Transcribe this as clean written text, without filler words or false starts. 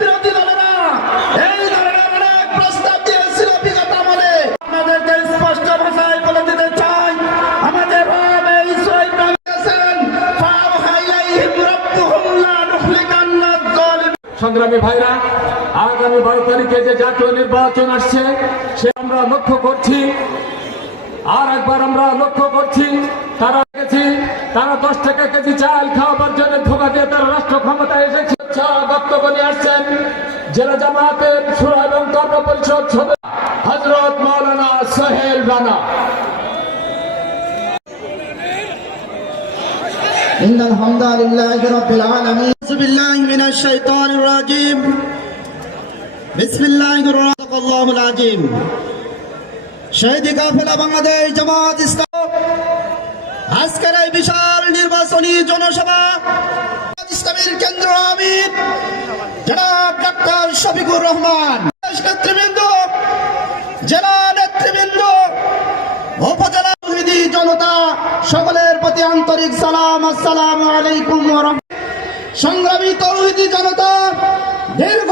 বিরোধী দলেরা এই ধরনের অনেক প্রস্তাব দিয়েছিল বিগত আমলে। আমাদেরকে স্পষ্ট ভাষায় বলে দিতে চাই, আমাদের রব এই সূরা ইব্রাহিম বলেছেন, ফাআওহা ইলাইহিম রাব্বুহুম লা নুহলিকান্না যালিমিন। সংগ্রামী ভাইরা, আগামী 12 তারিখে যে জাতীয় নির্বাচন আসছে সে আমরা লক্ষ্য করছি, আর একবার আমরা লক্ষ্য করছি তারা 10 টাকা কেজি চাল খাওয়াবার জন্য ধোঁকা দিয়ে তারা রাষ্ট্র ক্ষমতায় এসেছে। বক্তব্য নিয়ে আসছেন জেলা জামায়াতের শুরা এবং কর্ম পরিষদ সদস্য হযরত মাওলানা সোহেল রানা। ইন্নাল হামদালিল্লাহি রাব্বিল আলামিন। বিসমিল্লাহি মিনাশ শাইতানির রাজিম। বিসমিল্লাহির রাহমানির রাহিম। শহীদ কাফেলা বাংলাদেশ জামাত ইসলাম আজকের এই বিশাল নির্বাচনী জনসভা ইসলামের কেন্দ্র আমির জনাব ডক্টর শফিকুর রহমান, নেতৃবৃন্দ, জেলা নেতৃবৃন্দ, উপজেলা তৌহিদি জনতা সকলের প্রতি আন্তরিক সালাম, আসসালামু আলাইকুম ওয়া রাহমাতুল্লাহ। সংগ্রামী তৌহিদি জনতা, দীর্ঘ